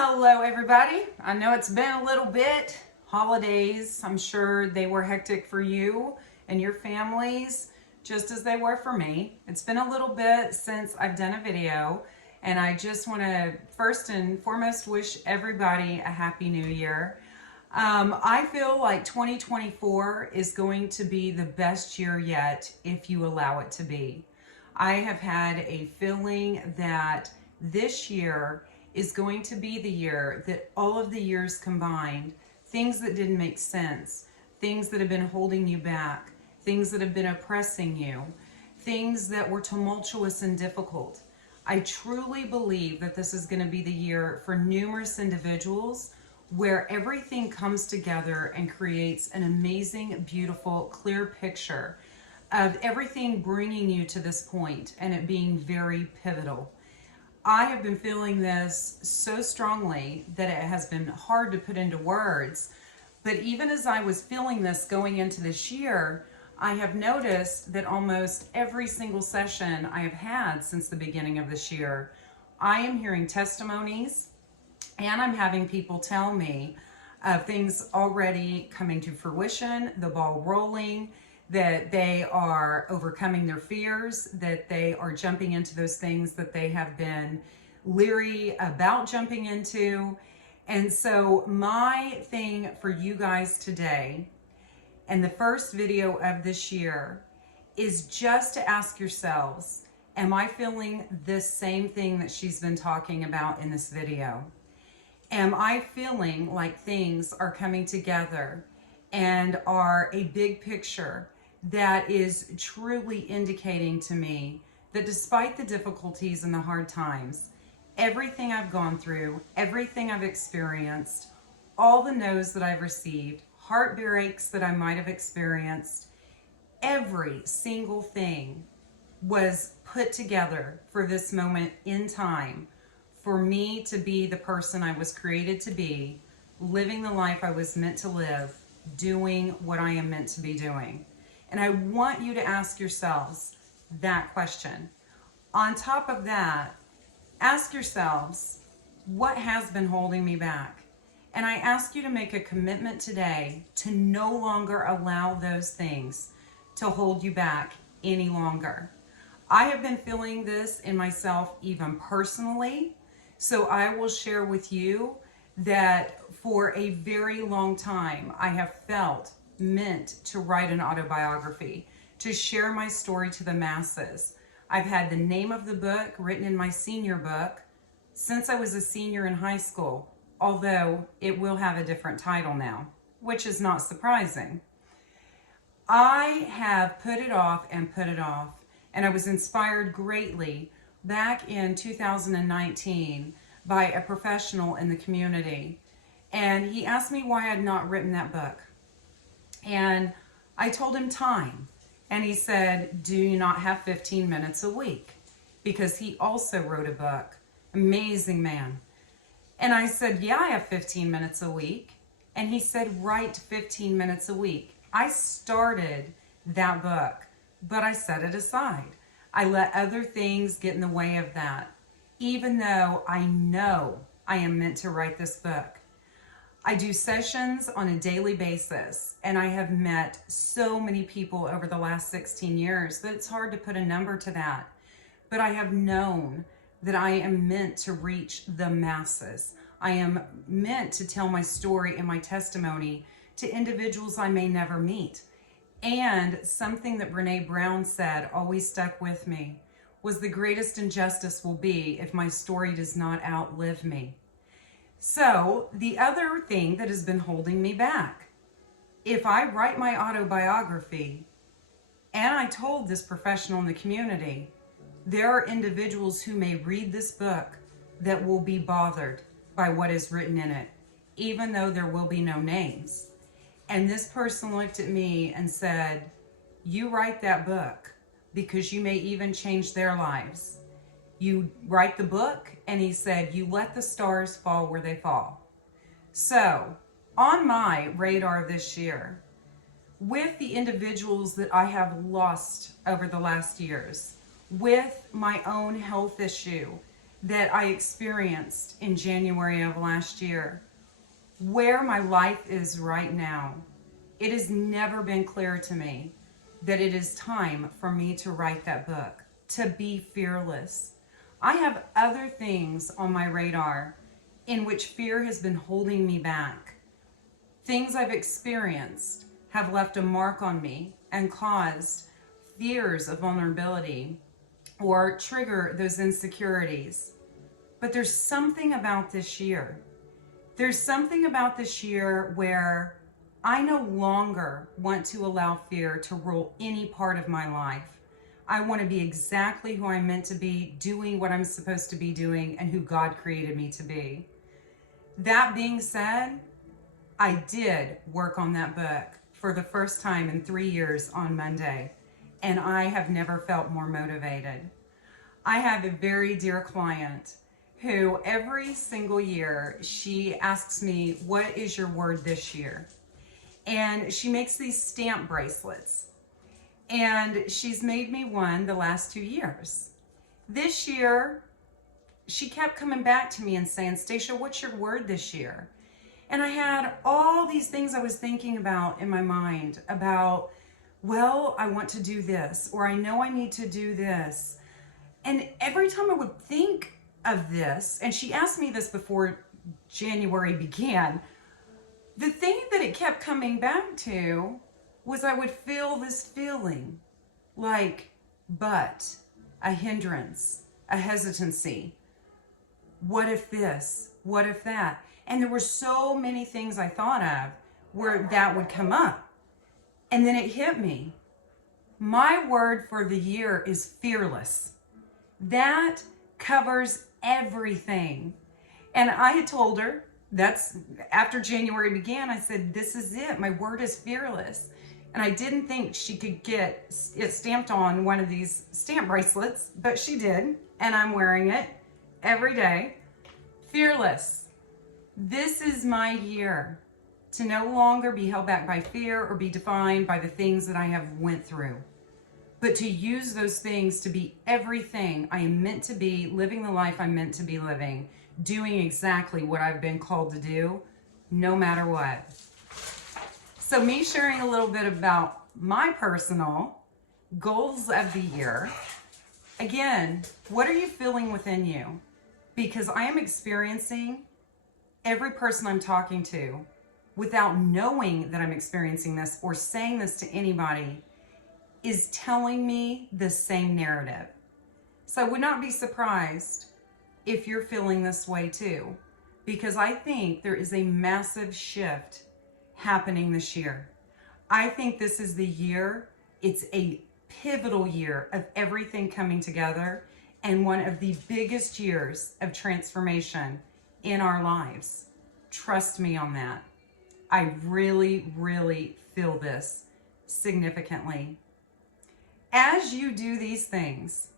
Hello, everybody. I know it's been a little bit. Holidays, I'm sure they were hectic for you and your families, just as they were for me. It's been a little bit since I've done a video, and I just want to first and foremost wish everybody a Happy New Year. I feel like 2024 is going to be the best year yet if you allow it to be. I have had a feeling that this year is going to be the year that all of the years combined, things that didn't make sense, things that have been holding you back, things that have been oppressing you, things that were tumultuous and difficult. I truly believe that this is going to be the year for numerous individuals where everything comes together and creates an amazing, beautiful, clear picture of everything bringing you to this point and it being very pivotal. I have been feeling this so strongly that it has been hard to put into words. But even as I was feeling this going into this year, I have noticed that almost every single session I have had since the beginning of this year, I am hearing testimonies and I'm having people tell me of things already coming to fruition, the ball rolling, that they are overcoming their fears, that they are jumping into those things that they have been leery about jumping into. And so my thing for you guys today, and the first video of this year, is just to ask yourselves, am I feeling this same thing that she's been talking about in this video? Am I feeling like things are coming together and are a big picture that is truly indicating to me that despite the difficulties and the hard times, everything I've gone through, everything I've experienced, all the no's that I've received, heartbreaks that I might have experienced, every single thing was put together for this moment in time for me to be the person I was created to be, living the life I was meant to live, doing what I am meant to be doing. And I want you to ask yourselves that question. On top of that, ask yourselves, what has been holding me back? And I ask you to make a commitment today to no longer allow those things to hold you back any longer. I have been feeling this in myself even personally, so I will share with you that for a very long time, I have felt meant to write an autobiography, to share my story to the masses. I've had the name of the book written in my senior book since I was a senior in high school, although it will have a different title now, which is not surprising. I have put it off and put it off, and I was inspired greatly back in 2019 by a professional in the community, and he asked me why I had not written that book. And I told him time. And he said, do you not have 15 minutes a week? Because he also wrote a book. Amazing man. And I said, yeah, I have 15 minutes a week. And he said, write 15 minutes a week. I started that book, but I set it aside. I let other things get in the way of that, even though I know I am meant to write this book. I do sessions on a daily basis, and I have met so many people over the last 16 years that it's hard to put a number to that. But I have known that I am meant to reach the masses. I am meant to tell my story and my testimony to individuals I may never meet. And something that Brene Brown said always stuck with me was the greatest injustice will be if my story does not outlive me. So the other thing that has been holding me back, if I write my autobiography, and I told this professional in the community, there are individuals who may read this book that will be bothered by what is written in it, even though there will be no names. And this person looked at me and said, you write that book because you may even change their lives. You write the book, and he said, you let the stars fall where they fall. So on my radar this year, with the individuals that I have lost over the last years, with my own health issue that I experienced in January of last year, where my life is right now, it has never been clearer to me that it is time for me to write that book, to be fearless. I have other things on my radar in which fear has been holding me back. Things I've experienced have left a mark on me and caused fears of vulnerability or trigger those insecurities. But there's something about this year. There's something about this year where I no longer want to allow fear to rule any part of my life. I want to be exactly who I'm meant to be, doing what I'm supposed to be doing, and who God created me to be. That being said, I did work on that book for the first time in 3 years on Monday, and I have never felt more motivated. I have a very dear client who every single year she asks me, what is your word this year? And she makes these stamp bracelets. And she's made me one the last 2 years. This year, she kept coming back to me and saying, Stacia, what's your word this year? And I had all these things I was thinking about in my mind about, well, I want to do this, or I know I need to do this. And every time I would think of this, and she asked me this before January began, the thing that it kept coming back to was I would feel this feeling like, but, a hindrance, a hesitancy. What if this? What if that? And there were so many things I thought of where that would come up. And then it hit me. My word for the year is fearless. That covers everything. And I had told her, that's after January began, I said, this is it. My word is fearless. And I didn't think she could get it stamped on one of these stamp bracelets, but she did. And I'm wearing it every day. Fearless. This is my year to no longer be held back by fear or be defined by the things that I have went through, but to use those things to be everything I am meant to be, living the life I'm meant to be living, doing exactly what I've been called to do, no matter what. So me sharing a little bit about my personal goals of the year. Again, what are you feeling within you? Because I am experiencing every person I'm talking to, without knowing that I'm experiencing this or saying this to anybody, is telling me the same narrative. So I would not be surprised if you're feeling this way too, because I think there is a massive shift happening this year. I think this is the year, it's a pivotal year of everything coming together and one of the biggest years of transformation in our lives. Trust me on that. I really, really feel this significantly. As you do these things,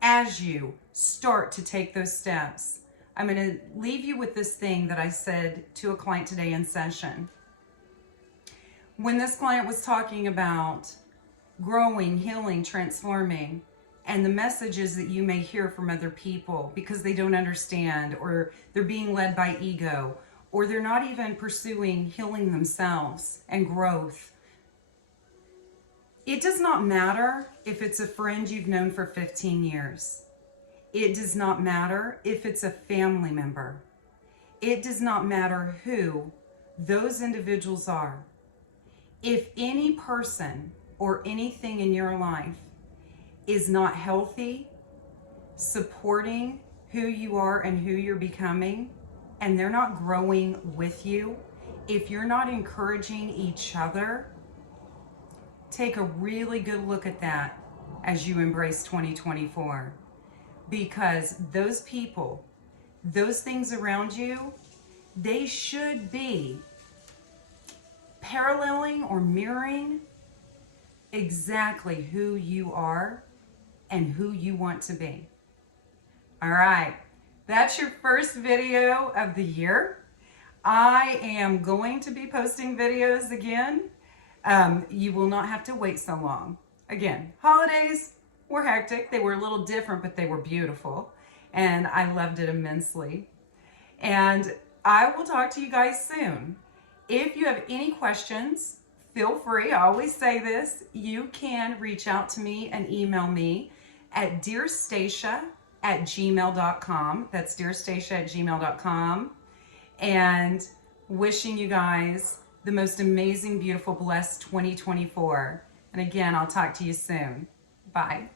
as you start to take those steps, I'm going to leave you with this thing that I said to a client today in session. When this client was talking about growing, healing, transforming, and the messages that you may hear from other people because they don't understand, or they're being led by ego, or they're not even pursuing healing themselves and growth. It does not matter if it's a friend you've known for 15 years. It does not matter if it's a family member. It does not matter who those individuals are. If any person or anything in your life is not healthy, supporting who you are and who you're becoming, and they're not growing with you, if you're not encouraging each other, take a really good look at that as you embrace 2024. Because those people, those things around you, they should be paralleling or mirroring exactly who you are and who you want to be. All right, that's your first video of the year. I am going to be posting videos again. You will not have to wait so long. Again, holidays were hectic. They were a little different, but they were beautiful. and I loved it immensely. And I will talk to you guys soon. If you have any questions, feel free. I always say this. You can reach out to me and email me at dearstacia@gmail.com. That's dearstacia@gmail.com. And wishing you guys the most amazing, beautiful, blessed 2024. And again, I'll talk to you soon. Bye.